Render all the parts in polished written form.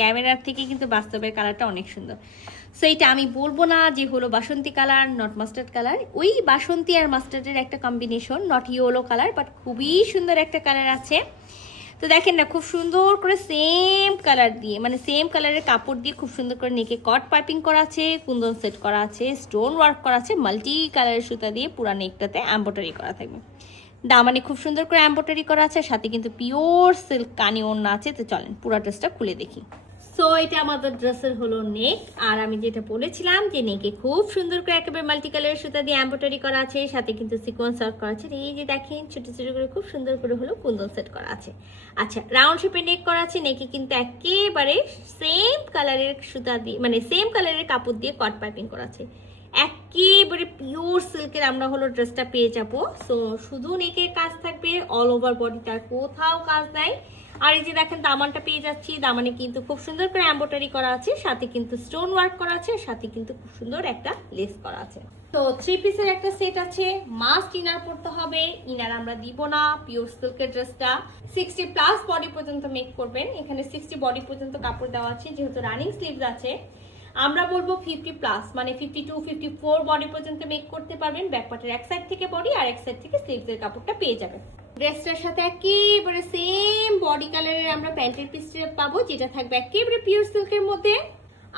ক্যামেরার থেকে কিন্তু বাস্তবের কালারটা অনেক সুন্দর। সো এটা আমি বলবো না যে হলো বাসন্তী কালার, নট মাস্টার্ড কালার, ওই বাসন্তী আর মাস্টার্ডের একটা combination, not yellow colour, but খুবই সুন্দর একটা কালার আছে। তো দেখেন না, খুব সুন্দর করে সেম কালার দিয়ে, মানে সেম কালারের কাপড় দিয়ে খুব সুন্দর করে নেকে কট পাইপিং করা আছে, কুন্দন সেট করা আছে, স্টোন ওয়ার্ক করা আছে, মাল্টি কালারের সুতা দিয়ে পুরা নেকটাতে এমব্রয়ডারি করা থাকবে। দামানে খুব সুন্দর করে এমব্রয়ডারি করা আছে, সাথে কিন্তু পিওর সিল্ক কানি ওড়না আছে। তো চলেন পুরো ড্রেসটা খুলে দেখি। সো এটা আমাদের ড্রেসের হলো নেক, আর আমি যেটা বলেছিলাম যে নেকে খুব সুন্দর করে একেবারে মাল্টি কালারের সুতা দিয়ে এমব্রয়ডারি করা আছে, সাথে কিন্তু সিকোয়েন্স ওয়ার্ক করা আছে। এই যে দেখেন ছোট ছোট করে খুব সুন্দর করে হলো কুন্দন সেট করা আছে। আচ্ছা, রাউন্ড শেপে নেক করা আছে, নেকে কিন্তু একেবারে সেম কালারের সুতা দিয়ে, মানে সেম কালারের কাপড় দিয়ে কট পাইপিং করা আছে। একেবারে পিওর সিল্কের আমরা হলো ড্রেসটা পেয়ে যাবো। সো শুধু নেকের কাজ থাকবে, অল ওভার বডি তার কোথাও কাজ নাই। আর এই যে দেখেন দামানটা পেয়ে যাচ্ছি, দামানে কিন্তু খুব সুন্দর করে এমব্রয়ডারি করা আছে, সাথে কিন্তু স্টোন ওয়ার্ক করা আছে, সাথে কিন্তু খুব সুন্দর একটা লেস করা আছে। তো 3 পিসের একটা সেট আছে, মাস্ট ইনার পড়তে হবে, ইনার আমরা দিব না। পিওর সিল্কের ড্রেসটা 60+ বডি পর্যন্ত মেক করবেন, এখানে 60 বডি পর্যন্ত কাপড় দেওয়া আছে, যেহেতু রানিং স্লিভস আছে। আমরা বলবো 50+, মানে 52, 54 বডি পর্যন্ত মেক করতে পারবেন। ব্যাকপার্টের এক সাইড থেকে বডি আর এক সাইড থেকে স্লিভসের কাপড়টা পেয়ে যাবেন। ড্রেসটার সাথে একেবারে সেম বডি কালারের আমরা প্যান্টের পিসটা পাবো, যেটা থাকবে একেবারে পিওর সিল্কের মধ্যে।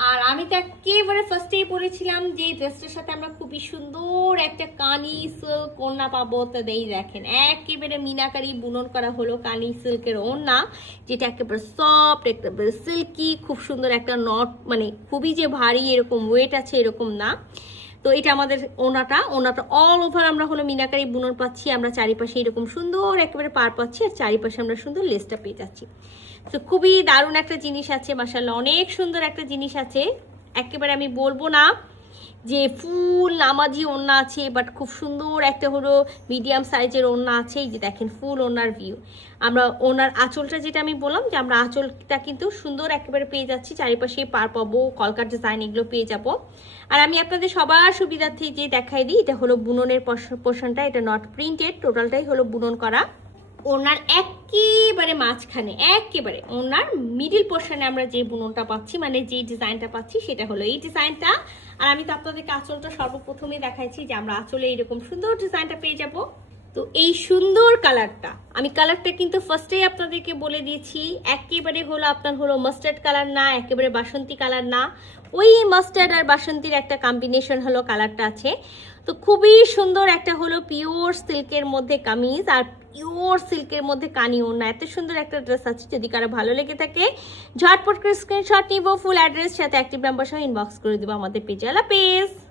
আর আমি তো একেবারে ফার্স্টেই বলেছিলাম যে ড্রেসটার সাথে আমরা খুবই সুন্দর একটা কানি সিল্ক ওড়না পাবো। তো এই দেখেন একেবারে মিনাকারি বুনন করা হলো কানি সিল্কের ওড়না, যেটা একেবারে সফট, একেবারে সিল্কি, খুব সুন্দর একটা নট, মানে খুবই যে ভারী এরকম ওয়েট আছে এরকম না। তো এটা আমাদের ওনাটা অল ওভার আমরা হলো মিনাকারি বুনন পাচ্ছি, আমরা চারিপাশে এরকম সুন্দর একেবারে পার পাচ্ছি, আর চারিপাশে আমরা সুন্দর লেসটা পেয়ে যাচ্ছি। তো খুবই দারুণ একটা জিনিস আছে, মাশাআল্লাহ অনেক সুন্দর একটা জিনিস আছে। একেবারে আমি বলবো না যে ফুল নামাজি ওড়না আছে, বাট খুব সুন্দর একটা হলো মিডিয়াম সাইজের ওড়না আছে। এই যে দেখেন ফুল ওড়নার ভিউ। আমরা ওড়নার আঁচলটা, যেটা আমি বললাম যে আমরা আঁচলটা কিন্তু সুন্দর একেবারে পেয়ে যাচ্ছি, চারিপাশে পার পাবো, কলকার ডিজাইন এগুলো পেয়ে যাব। আর আমি আপনাদের সবার সুবিধার্থে যে দেখাই দিই, এটা হলো বুননের পোর্শনটা, এটা নট প্রিন্টেড, টোটালটাই হলো বুনন করা। ওনার একেবারে মাঝখানে, একেবারে ওনার মিডিল পোর্শনে আমরা যে বুননটা পাচ্ছি, মানে যে ডিজাইনটা পাচ্ছি, সেটা হলো এই ডিজাইনটা। আর আমি তো আপনাদেরকে আঁচলটা সর্বপ্রথমেই দেখাইছি যে আমরা আঁচলে এরকম সুন্দর ডিজাইনটা পেয়ে যাব। তো এই সুন্দর কালারটা, আমি কালারটা কিন্তু ফার্স্টেই আপনাদেরকে বলে দিয়েছি, একেবারে হলো আপনার হলো মাস্টার্ড কালার না, একেবারে বাসন্তী কালার না, ওই মাস্টার্ড আর বাসন্তীর একটা কম্বিনেশন হলো কালারটা আছে। তো খুবই সুন্দর একটা হলো পিওর সিল্কের মধ্যে কামিজ, আর পিওর সিল্কের মধ্যে কানি ওড়না, এত সুন্দর একটা ড্রেস আছে। যদি কারো ভালো লেগে থাকে ঝটপট করে স্ক্রিনশট নিব, ফুল অ্যাড্রেস সাথে অ্যাক্টিভ নাম্বার সহ ইনবক্স করে দেবো আমাদের পেজে। আল্লাহ হাফেজ।